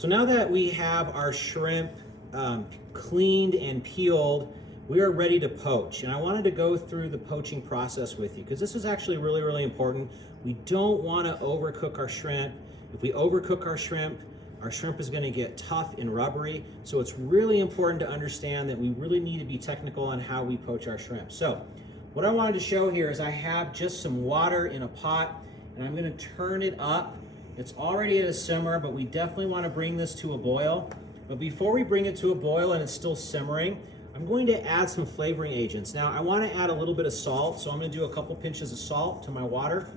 So now that we have our shrimp cleaned and peeled, we are ready to poach. And I wanted to go through the poaching process with you because this is actually really, really important. We don't want to overcook our shrimp. If we overcook our shrimp is going to get tough and rubbery. So it's really important to understand that we really need to be technical on how we poach our shrimp. So what I wanted to show here is I have just some water in a pot and I'm going to turn it up. It's already at a simmer, but we definitely want to bring this to a boil. But before we bring it to a boil and it's still simmering, I'm going to add some flavoring agents. Now I want to add a little bit of salt, so I'm going to do a couple pinches of salt to my water.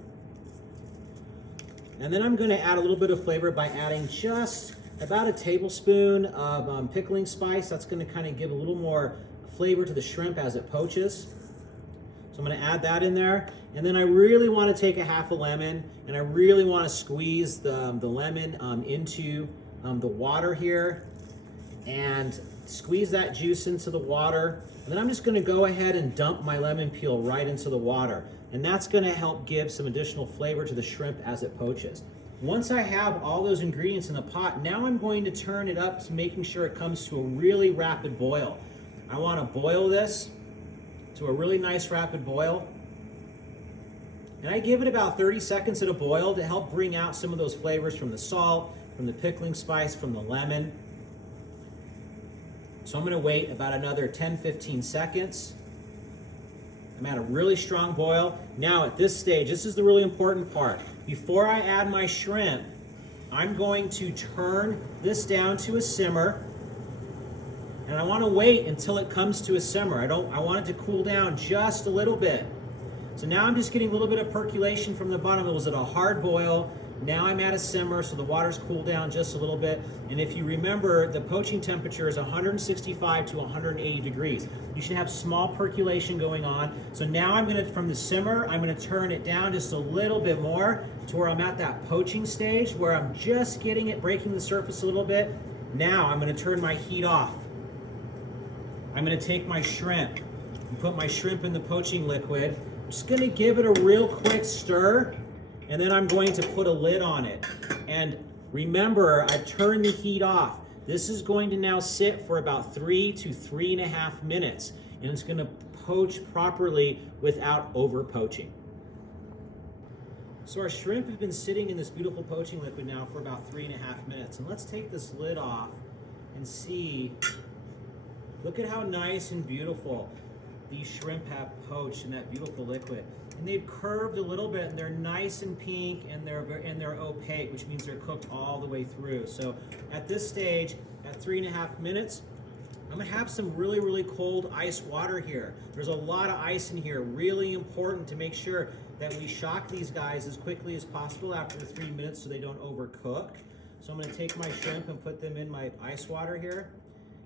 And then I'm going to add a little bit of flavor by adding just about a tablespoon of pickling spice. That's going to kind of give a little more flavor to the shrimp as it poaches. So I'm going to add that in there. And then I really want to take a half a lemon and I really want to squeeze the lemon into the water here and squeeze that juice into the water. And then I'm just going to go ahead and dump my lemon peel right into the water. And that's going to help give some additional flavor to the shrimp as it poaches. Once I have all those ingredients in the pot, now I'm going to turn it up to making sure it comes to a really rapid boil. I want to boil this to a really nice rapid boil. And I give it about 30 seconds at a boil to help bring out some of those flavors from the salt, from the pickling spice, from the lemon. So I'm going to wait about another 10-15 seconds. I'm at a really strong boil. Now at this stage, this is the really important part. Before I add my shrimp, I'm going to turn this down to a simmer. And I want to wait until it comes to a simmer. I want it to cool down just a little bit. So now I'm just getting a little bit of percolation from the bottom. It was at a hard boil. Now I'm at a simmer, so the water's cooled down just a little bit. And if you remember, the poaching temperature is 165 to 180 degrees. You should have small percolation going on. So now I'm gonna, from the simmer, I'm gonna turn it down just a little bit more to where I'm at that poaching stage where I'm just getting it breaking the surface a little bit. Now I'm gonna turn my heat off. I'm gonna take my shrimp and put my shrimp in the poaching liquid. I'm just gonna give it a real quick stir. And then I'm going to put a lid on it. And remember, I've turned the heat off. This is going to now sit for about 3 to 3.5 minutes. And it's going to poach properly without over poaching. So our shrimp have been sitting in this beautiful poaching liquid now for about 3.5 minutes. And let's take this lid off and see. Look at how nice and beautiful these shrimp have poached in that beautiful liquid. And they've curved a little bit and they're nice and pink and they're opaque, which means they're cooked all the way through. So at this stage, at 3.5 minutes, I'm gonna have some really, really cold ice water here. There's a lot of ice in here. Really important to make sure that we shock these guys as quickly as possible after the 3 minutes so they don't overcook. So I'm gonna take my shrimp and put them in my ice water here.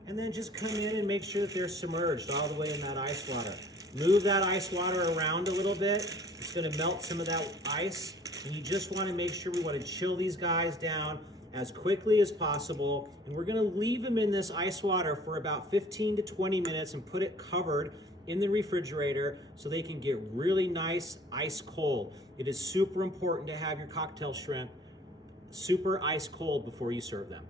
And then just come in and make sure that they're submerged all the way in that ice water. Move that ice water around a little bit. It's gonna melt some of that ice. And you just wanna make sure we wanna chill these guys down as quickly as possible. And we're gonna leave them in this ice water for about 15 to 20 minutes and put it covered in the refrigerator so they can get really nice ice cold. It is super important to have your cocktail shrimp super ice cold before you serve them.